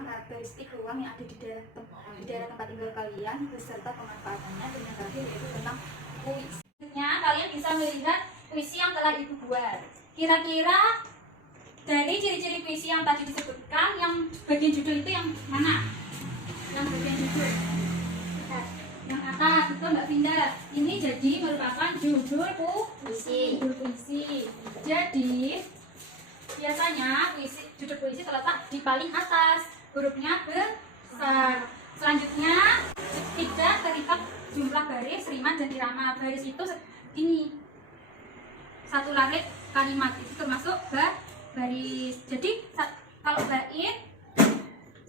tentang karakteristik ruang yang ada di daerah tempat tinggal kalian beserta pemanfaatannya, dan yang terakhir yaitu tentang puisi. Kalian bisa melihat puisi yang telah ibu buat. Kira-kira dari ciri-ciri puisi yang tadi disebutkan, yang bagian judul itu yang mana? Yang bagian judul yang atas itu Mbak Vinda. Ini jadi merupakan judul puisi. Jadi biasanya judul puisi terletak di paling atas, hurufnya besar. Selanjutnya tidak terikat jumlah baris, rima dan irama. Baris itu ini satu larik kalimat, itu termasuk baris. Jadi kalau bait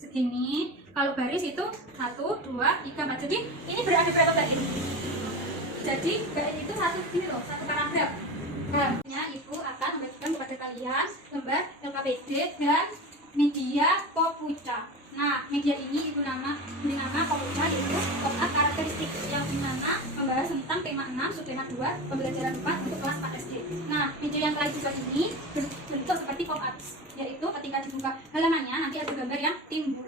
segini, kalau baris itu 1, 2, 3, 4. Jadi ini berada berapa bait? Jadi bait itu satu ini loh, satu paragraf. Ibu akan membagikan kepada kalian lembar LKPD dan media Kopuca. Nah, media ini ibu beri nama Kopuca, yaitu kotak karakteristik, yang dimana membahas tentang tema 6, subtema 2, pembelajaran 4 untuk kelas 4 SD. Nah, media yang telah dibuat ini berbentuk seperti pop-up, yaitu ketika dibuka halamannya nanti ada gambar yang timbul.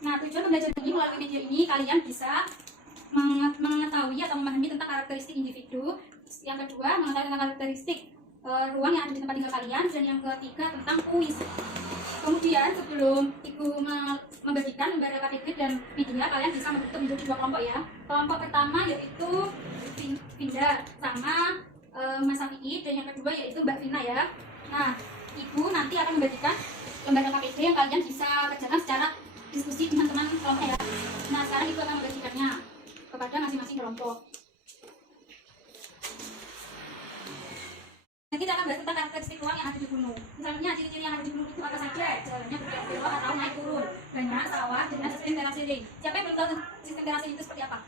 Nah, tujuan pembelajaran ini, melalui media ini kalian bisa mengetahui atau memahami tentang karakteristik individu. Yang kedua, mengetahui tentang karakteristik ruang yang ada di tempat tinggal kalian. Dan yang ketiga, tentang puisi. Kemudian sebelum ibu membagikan lembar LKPD dan media, kalian bisa membentuk menjadi 2 kelompok ya. Kelompok pertama yaitu Vinda sama Mas Safi'i, dan yang kedua yaitu Mbak Vina ya. Nah, ibu nanti akan membagikan lembar LKPD yang kalian bisa kerjakan secara diskusi teman-teman kelompok ya. Nah, sekarang ibu akan membagikannya kepada masing-masing kelompok. Nanti kita akan bahas tentang karakteristik ruang yang ada di gunung. Misalnya ciri-ciri yang ada di gunung itu apa saja? Jalannya berbelok atau naik turun, banyak sawah dengan sistem terasering. Siapa yang belum tahu sistem terasering itu seperti apa?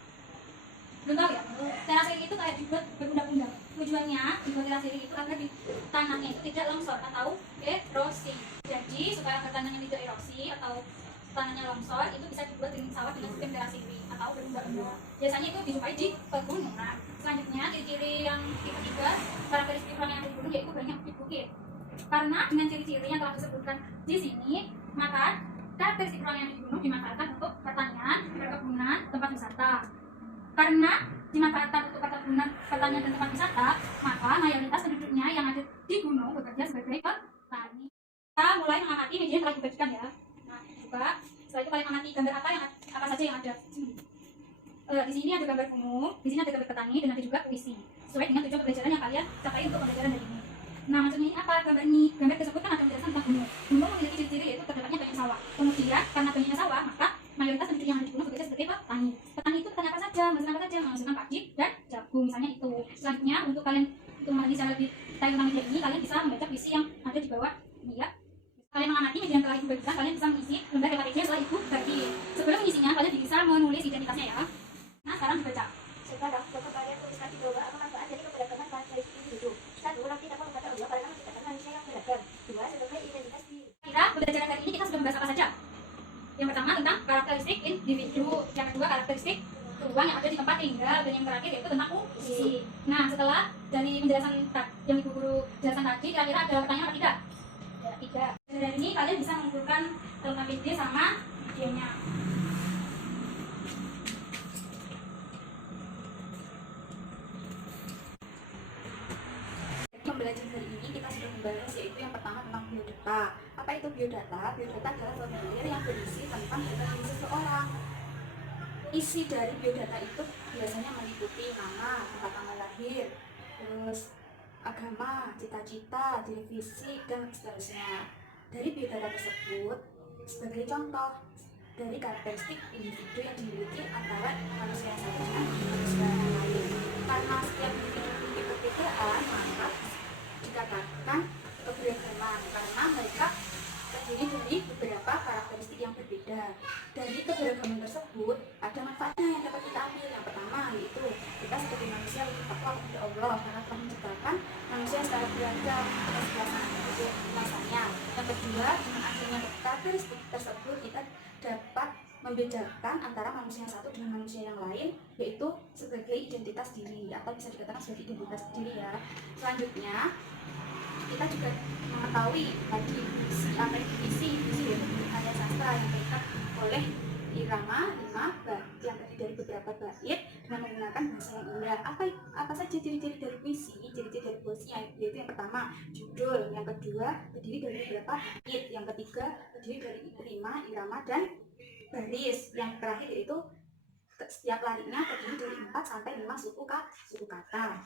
Belum tahu ya? Terasering itu kayak dibuat berundang-undang. Tujuannya dibuat terasering itu agar di tanahnya itu tidak longsor atau erosi. Jadi supaya agar tanahnya tidak erosi atau tanahnya longsor, itu bisa dibuat dengan sawah dengan sistem terasering atau berundang-undang. Biasanya itu dijumpai di pegunungan. Selanjutnya, ciri-ciri yang ketiga, karakteristik ruang yang ada di gunung yaitu banyak bukit. Karena dengan ciri-ciri yang telah disebutkan di sini, maka karakteristik ruang yang ada di gunung dimanfaatkan untuk pertanian, perkebunan, tempat wisata. Karena dimanfaatkan untuk pertanian dan tempat wisata, maka mayoritas penduduknya yang ada di gunung bekerja sebagai petani. Kita mulai mengamati media yang telah dibagikan ya. Nah, coba setelah itu kalian amati gambar apa saja yang ada. Di sini ada gambar gunung, di sini ada gambar petani, dan ada juga puisi. Sesuai dengan tujuan pembelajaran yang kalian capai untuk pembelajaran dari ini. Nah, maksudnya ini apa gambar ini? Gambar tersebut kan ada menjelaskan tentang gunung. Gunung memiliki ciri-ciri yaitu terdapatnya banyak sawah. Kemudian karena banyaknya sawah, maka mayoritas penduduk yang ada di gunung bekerja sebagai petani. Petani itu petani apa saja? Menghasilkan apa saja? Menghasilkan padi dan jagung, misalnya itu. Selanjutnya, untuk kalian memahami cara lebih detail tentang media ini, kalian bisa membaca puisi yang ada di bawah ini ya. Kalian mengamati media yang telah ibu bagikan, kalian bisa mengisi lembar LKPD setelah ibu bagi. Sebelum mengisinya, kalian bisa menulis identitasnya ya. Nah, sekarang dibaca. Sekarang, foto kalian tuliskan di bawah apa manfaat dari keberagaman karakteristik individu. 1. Nanti dapat membaca Allah karena menciptakan manusia yang beragam. 2. Sebagai identitas diri. Kira pembelajaran kali ini kita sudah membahas apa saja? Yang pertama tentang karakteristik individu, yang kedua karakteristik ruang yang ada di tempat tinggal, dan yang terakhir yaitu tentang puisi. Nah, setelah dari penjelasan yang ibu guru jelaskan tadi, kira-kira ada pertanyaan apa tidak? Tidak. Dari ini kalian bisa mengumpulkan LKPD sama videonya. Pembelajaran hari ini kita sudah membahas yaitu yang pertama tentang biodata. Apa itu biodata? Biodata adalah formulir yang berisi tentang data diri seseorang. Isi dari biodata itu biasanya meliputi nama, tempat tanggal lahir, terus agama, cita-cita, diri fisik, dan seterusnya. Dari biodata tersebut, sebagai contoh dari karakteristik individu yang dimiliki antara manusia yang satu dengan manusia yang lain. Karena setiap individu memiliki perbedaan, maka dikatakan keberagaman karena mereka terdiri dari beberapa karakteristik yang berbeda. Dari keberagaman tersebut ada manfaatnya yang dapat kita ambil. Yang pertama yaitu kita sebagai manusia lebih takwa kepada Allah karena telah menciptakan manusia secara beragam atas dasarnya. Yang kedua, dengan adanya karakteristik tersebut kita dapat membedakan antara manusia yang satu dengan manusia yang lain, yaitu sebagai identitas diri atau bisa dikatakan sebagai identitas diri ya. Selanjutnya kita juga mengetahui tadi visi yaitu karya sastra yang terikat oleh irama 5 bait yang terdiri dari beberapa bait dengan menggunakan bahasa yang indah. Apa saja ciri-ciri dari puisi? Ciri-ciri dari puisi yaitu yang pertama judul, yang kedua terdiri dari beberapa bait, yang ketiga terdiri dari rima, irama, dan baris, yang terakhir yaitu setiap larinya terdiri dari 4 sampai 5 suku kata.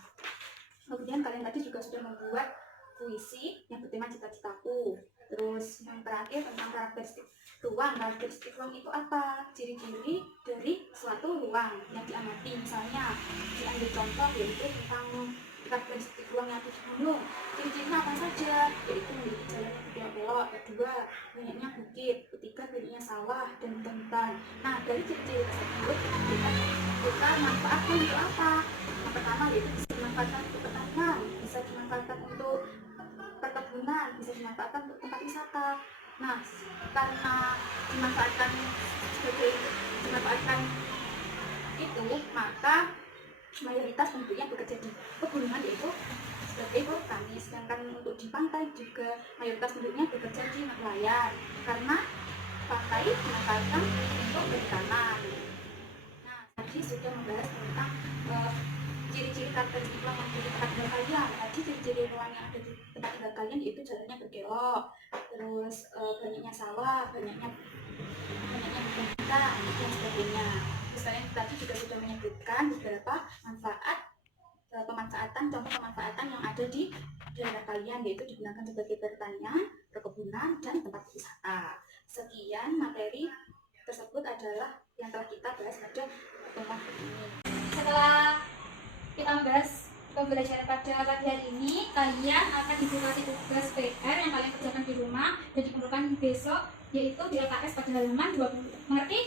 Kemudian kalian tadi juga sudah membuat puisi yang bertema cita-citaku. Terus yang terakhir tentang karakteristik ruang. Karakteristik ruang itu apa? Ciri-ciri dari suatu ruang yang diamati. Misalnya diambil contoh yaitu tentang karakteristik ruang yang ada di gunung. Ciri-cirinya apa saja? Yaitu memiliki jalan yang belok-belok, kedua banyaknya bukit, ketiga banyaknya sawah dan hutan. Nah, dari ciri-ciri tersebut kita manfaatkan untuk apa? Yang pertama yaitu bisa dimanfaatkan untuk pertanian, bisa dimanfaatkan untuk perkebunan, bisa dimanfaatkan untuk tempat wisata. Nah, karena dimanfaatkan itu, maka mayoritas penduduknya bekerja di pegunungan yaitu sebagai petani, sedangkan untuk di pantai juga mayoritas penduduknya bekerja di nelayan karena pantai dimanfaatkan untuk perikanan. Nah, tadi sudah membahas tentang ciri-ciri karakteristik ruang yang ada di tempat tinggal kalian. Tadi ciri-ciri ruang yang ada di tempat tinggal kalian yaitu jalannya berkelok, terus banyaknya sawah, banyaknya hutan dan sebagainya. Terus kalian tadi juga sudah menyebutkan beberapa contoh pemanfaatan yang ada di daerah kalian, yaitu digunakan sebagai pertanian, perkebunan, dan tempat wisata. Sekian materi tersebut adalah yang telah kita bahas pada pertemuan ini. Setelah kita membahas pembelajaran pada pagi hari ini, kalian akan dikasih tugas PR yang kalian kerjakan di rumah dan dikumpulkan besok, yaitu di LKS pada halaman 20. Mengerti?